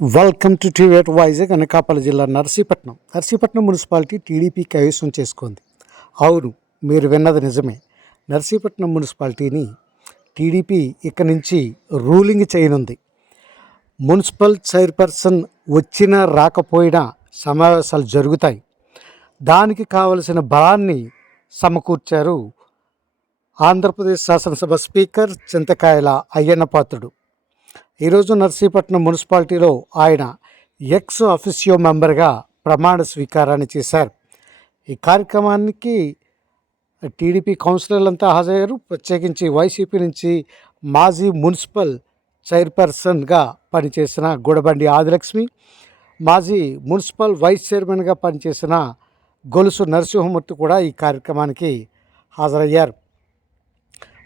Welcome to టీవేట్ వైజాగ్ అనకాపల్లి జిల్లా Narsipatnam. Narsipatnam municipality TDP కైవసం చేసుకుంది. అవును మీరు విన్నది నిజమే. నర్సీపట్నం మున్సిపాలిటీని టీడీపీ ఇక నుంచి రూలింగ్ చేయనుంది. మున్సిపల్ చైర్పర్సన్ వచ్చినా రాకపోయినా సమావేశాలు జరుగుతాయి. దానికి కావలసిన బలాన్ని సమకూర్చారు ఆంధ్రప్రదేశ్ శాసనసభ స్పీకర్ చింతకాయల అయ్యన్న పాత్రుడు. ఈరోజు నర్సీపట్నం మున్సిపాలిటీలో ఆయన ఎక్స్ అఫిసియో మెంబర్గా ప్రమాణ స్వీకారాన్ని చేశారు. ఈ కార్యక్రమానికి టీడీపీ కౌన్సిలర్లంతా హాజరయ్యారు. ప్రత్యేకించి వైసీపీ నుంచి మాజీ మున్సిపల్ చైర్పర్సన్గా పనిచేసిన గూడబండి ఆదిలక్ష్మి మాజీ మున్సిపల్ వైస్ చైర్మన్గా పనిచేసిన గొలుసు నరసింహమూర్తి కూడా ఈ కార్యక్రమానికి హాజరయ్యారు.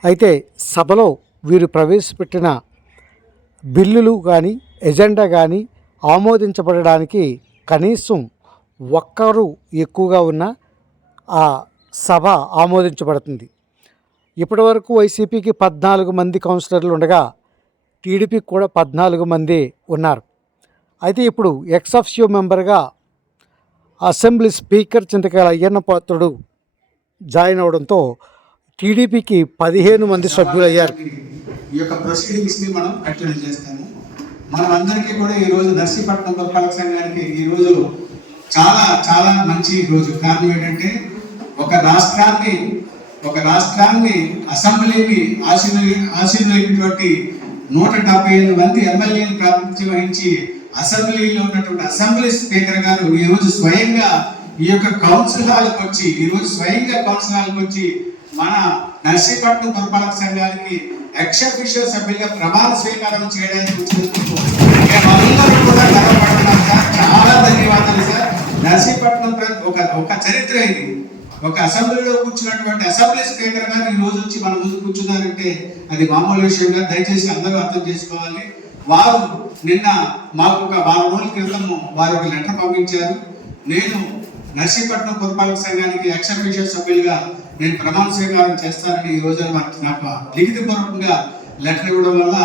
అయితే సభలో వీరు ప్రవేశపెట్టిన బిల్లులు కానీ ఎజెండా కానీ ఆమోదించబడడానికి కనీసం ఒక్కరు ఎక్కువగా ఉన్న ఆ సభ ఆమోదించబడుతుంది. ఇప్పటివరకు వైసీపీకి పద్నాలుగు మంది కౌన్సిలర్లు ఉండగా టీడీపీకి కూడా పద్నాలుగు మంది ఉన్నారు. అయితే ఇప్పుడు ఎక్సఫ్సియో మెంబర్గా assembly speaker Chintakayala Ayyanna Patrudu join అవడంతో టీడీపీకి పదిహేను మంది సభ్యులయ్యారు. ఈ యొక్క ప్రొసీడింగ్స్ని మనం కంటిన్యూ చేస్తాము. మనం అందరికీ కూడా ఈ రోజు నర్సీపట్నం పురపాలక సంఘానికి ఈ రోజు చాలా చాలా మంచి రోజు. కారణం ఏంటంటే ఒక రాష్ట్రాన్ని ఒక రాష్ట్రాన్ని అసెంబ్లీని ఆశీర్వ ఆశీర్వదించినటువంటి నూట డెబ్బై ఐదు మంది ఎమ్మెల్యేలు ప్రాతినిధ్యం వహించి అసెంబ్లీలో ఉన్నటువంటి అసెంబ్లీ స్పీకర్ గారు ఈరోజు స్వయంగా ఈ యొక్క కౌన్సిల్ హాల్కి వచ్చి ఈ రోజు స్వయంగా కౌన్సిల్ హాల్కి వచ్చి మన నర్సీపట్నం పురపాలక సంఘానికి ఎక్సఫిషియల్ సభ్యులుగా ప్రమాణ స్వీకారం చేయడానికి కూడా గర్వపడుతున్నాం సార్. చాలా ధన్యవాదాలు సార్. నర్సీపట్నం ఒక ఒక చరిత్ర ఇది. ఒక అసెంబ్లీలో కూర్చున్నటువంటి అసెంబ్లీ స్పీకర్ గారు ఈ రోజు వచ్చి మన ముందు కూర్చున్నారంటే అది మామూలు విషయం కాదు దయచేసి అందరూ అర్థం చేసుకోవాలి. వారు నిన్న మాకు ఒక వారం రోజుల క్రితం వారు ఒక లెటర్ పంపించారు. నేను నర్సీపట్నం పురపాలక సంఘానికి ఎక్సఫిషియల్ సభ్యులుగా నేను ప్రమాణ స్వీకారం చేస్తానని ఈ రోజు వారికి నాకు లిఖితపూర్వకంగా లెటర్ ఇవ్వడం వల్ల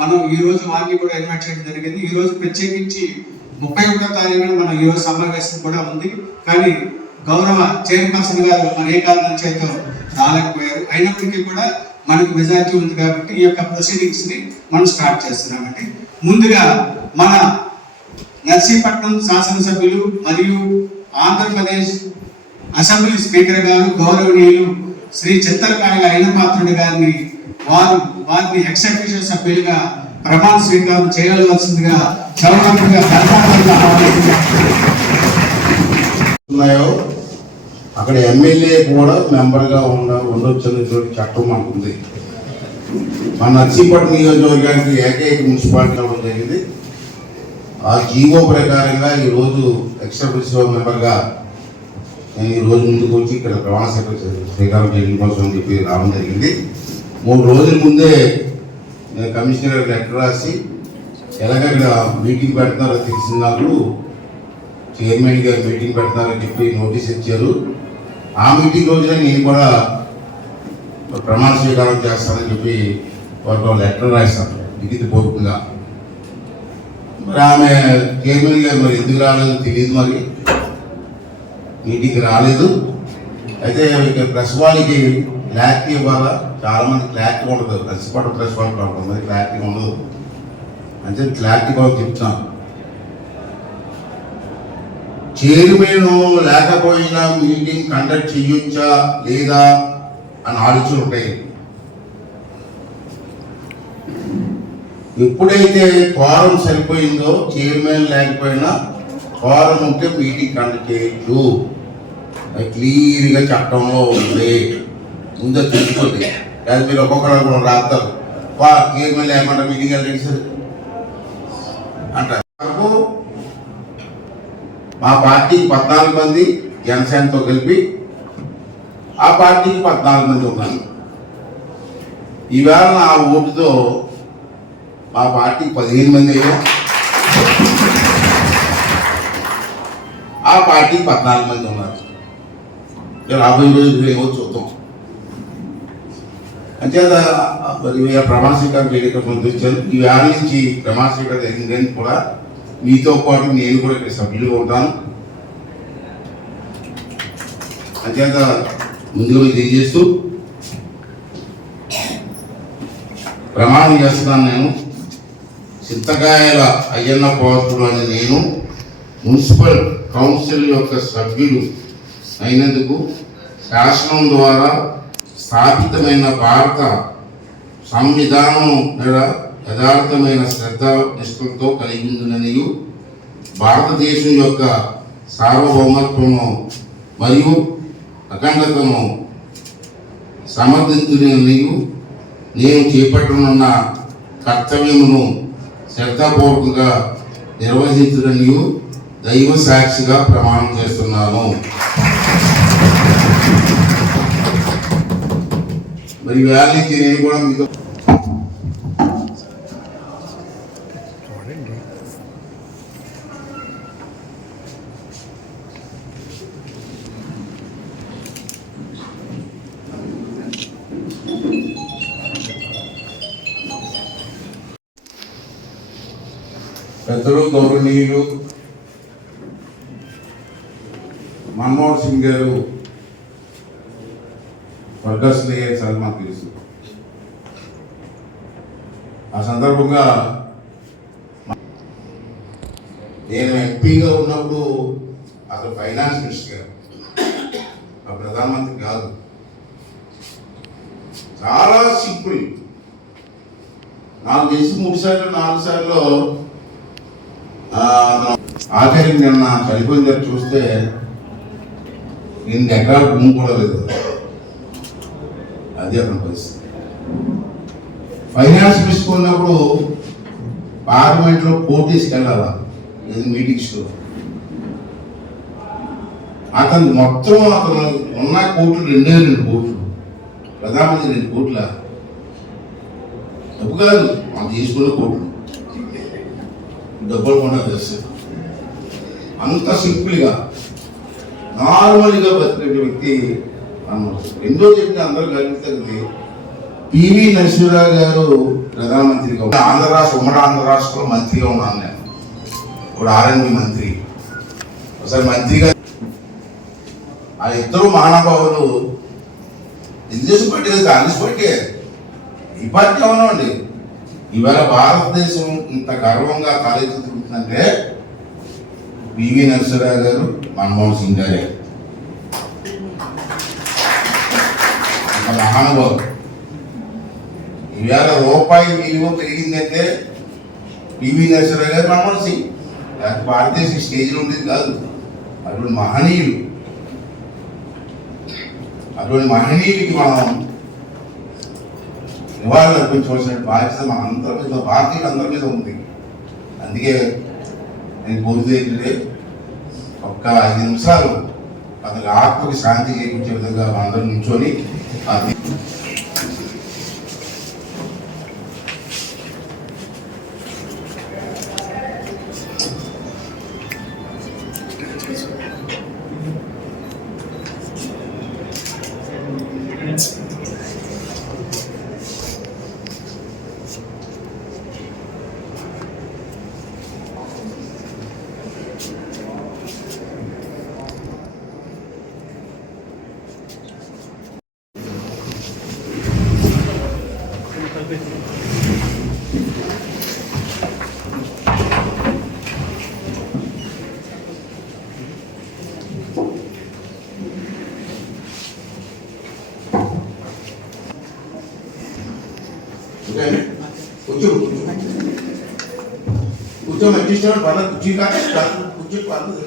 మనం ఈ రోజు వారిని కూడా ఇన్వైట్ చేయడం జరిగింది. ఈ రోజు ప్రత్యేకించి ముప్పై ఒకటో తారీఖున మనం ఈ రోజు సమావేశం కూడా ఉంది. కానీ గౌరవ చైర్పర్సన్ గారు మరి ఏ కారణం చేత రాలేకపోయారు? అయినప్పటికీ కూడా మనకు మెజారిటీ ఉంది కాబట్టి ఈ యొక్క ప్రొసీడింగ్స్ని మనం స్టార్ట్ చేస్తున్నామండి. ముందుగా మన నర్సీపట్నం శాసనసభ్యులు మరియు ఆంధ్రప్రదేశ్ అసెంబ్లీ స్పీకర్ గారు గౌరవనీయులు శ్రీ చిత్తరకాయల అయినపాత్రుడు గారిని వారు వారిని ఎగ్జిక్యూటివ్ సభ్యులుగా ప్రమాణ స్వీకారం చేయవలసిందిగా చౌరవంతుగా ఉన్నాయో? అక్కడ ఎమ్మెల్యే కూడా మెంబర్గా ఉండ ఉండొచ్చని చట్టం మనకుంది మన నర్సీపట్నం నియోజకవర్గానికి ఏకైక మున్సిపాలిటీ అవ్వడం జరిగింది. ఆ జీవో ప్రకారంగా ఈరోజు ఎక్స్ట్రా మెంబర్గా నేను ఈ రోజు ముందుకు వచ్చి ఇక్కడ ప్రమాణ శ్రీకారం చేయడం కోసం అని చెప్పి రావడం జరిగింది. మూడు రోజుల ముందే నేను కమిషనర్ లెటర్ రాసి ఎలాగ మీటింగ్ పెడతారో తెలిసిన నాకు చైర్మన్ గారు మీటింగ్ పెడతారని చెప్పి నోటీస్ ఇచ్చారు. ఆ మీటింగ్ రోజున నేను కూడా ప్రమాణ స్వీకారం చేస్తానని చెప్పి వాళ్ళకి లెటర్ రాశాను. లిఖిత పూర్వకంగా మరి ఆమె చైర్మన్ గారు మరి ఎందుకు రాలేదో తెలియదు మరి. మీటింగ్ రాలేదు. అయితే ఇక ప్రెస్ వాళ్ళకి క్లారిటీ ఇవ్వాలా? చాలా మంది క్లారిటీ ఉండదు. నర్సిపట్నం ప్రెస్ వాళ్ళకి కొంతమంది క్లారిటీ ఉండదు. అంటే క్లారిటీ కూడా చెప్తాను చైర్మన్ లేకపోయినా మీటింగ్ కండక్ట్ చేయొచ్చా లేదా అని ఆలోచనలు ఉంటాయి. ఎప్పుడైతే ఫారం సరిపోయిందో చైర్మన్ లేకపోయినా ఫారం ఉంటే మీటింగ్ కండక్ట్ చేయొచ్చు అది క్లియర్గా చట్టంలో ఉంది. ముందే తెలుసుకోండి అది మీరు ఒక్కొక్కరు కూడా రాస్తారు వా చైర్మన్ లేకుండా మీటింగ్ వెళ్ళండి సార్ అంటారు. నాకు మా పార్టీకి పద్నాలుగు మంది జనసేనతో కలిపి ఆ పార్టీకి పద్నాలుగు మంది ఉన్నాను ఈవేళ నా ఓటుతో మా పార్టీకి పదిహేను మంది అయ్యా ఆ పార్టీకి పద్నాలుగు మంది ఉన్నారు ఇక రాబోయే రోజులు ఏమో చూద్దాం అంచేత మరి ఇవాళ ప్రమాణ స్వీకారం చేయడానికి ముందు వచ్చాను ఈ వేళ నుంచి ప్రమాణ స్వీకారం జరిగిందని కూడా మీతో పాటు నేను కూడా ఇక్కడ సభ్యులుగా ఉంటాను అంతేత ముందుగా మీకు తెలియజేస్తూ ప్రమాణం చేస్తున్నాను నేను చింతకాయల అయ్యన్న పాత్రుడు అని నేను మున్సిపల్ కౌన్సిల్ యొక్క సభ్యులు అయినందుకు శాసనం ద్వారా స్థాపితమైన భారత సంవిధానం మీద యథార్థమైన శ్రద్ధ నిష్ఠలతో కలిగి ఉందని భారతదేశం యొక్క సార్వభౌమత్వము మరియు అఖండతను సమర్థించునని నేను చేపట్టనున్న కర్తవ్యమును శ్రద్ధాపూర్వకంగా నిర్వహించడానికి దైవ సాక్షిగా ప్రమాణం చేస్తున్నాను మరి వేళ నుంచి నేను కూడా మీతో you. పెద్దలు గౌరవనీయులు మన్మోహన్ సింగ్ గారు స్వర్గస్థులు అయ్యారు సార్ మాకు తెలుసు. ఆ సందర్భంగా నేను ఎంపీగా ఉన్నప్పుడు అతను ఫైనాన్స్ మినిస్టర్ గారు. ఆ ప్రధానమంత్రి కాదు. చాలా సింపుల్. నాకు తెలిసి మూడు సార్లు నాలుగు సార్లు ఆఖరికి నిన్న చనిపోయిన దగ్గర చూస్తే ఎనిమిది ఎకరాల భూమి కూడా లేదు. అదే అతని పరిస్థితి. ఫైనాన్స్ తీసుకున్నప్పుడు పార్లమెంట్లో పోటీస్కి వెళ్ళాలా ఏది మీటింగ్స్లో అతను మొత్తం అతను ఉన్న కోట్లు రెండే రెండు కోట్లు. ప్రధానమంత్రి రెండు కోట్ల? డబ్బు కాదు. మనం తీసుకున్న కోట్లు. డబ్బులు కొండ తెలుసు. అంత సింపుల్గా నార్మల్గా బతికే వ్యక్తి అన్నమాట రెండో చెప్పిన అందరూ కలిగితే పివి నరసింహరావు గారు ప్రధానమంత్రిగా ఉన్నారు. ఆంధ్ర రాష్ట్ర ఉమ్మడి ఆంధ్ర రాష్ట్రంలో మంత్రిగా ఉన్నాను నేను. ఇప్పుడు ఆర్ఎన్బి మంత్రి. ఒకసారి మంత్రిగా ఆ ఇద్దరు మహానుభావులు తెలుగుదేశం పార్టీ కాంగ్రెస్ పార్టీ. ఈ పార్టీ అవునండి ఇవాళ భారతదేశం ఇంత గర్వంగా తలెత్తుతుందంటే పివి నరసరావు గారు మన్మోహన్ సింగ్ గారే. ఒక ఇవాళ రూపాయి విలువ పెరిగిందంటే పివి నరసరావు గారు మన్మోహన్ సింగ్. అది భారతదేశం స్టేజ్లో ఉండేది కాదు. అటువంటి మహనీయులు. అటువంటి మహనీయుడికి మనం నివాళులు అర్పించవలసిన బాధ్యత మన అందరి మీద భారతీయులు అందరి మీద ఉంది. అందుకే నేను కోరితే ఒక్క ఐదు నిమిషాలు అతని ఆత్మకి శాంతి చేయించే విధంగా మనందరం నించొని అది ఓకే అండి? కూర్చో కూర్చో కూర్చో మంచి ఇష్టం పర్లేదు కుర్చీ కాదు కూర్చో పర్లేదు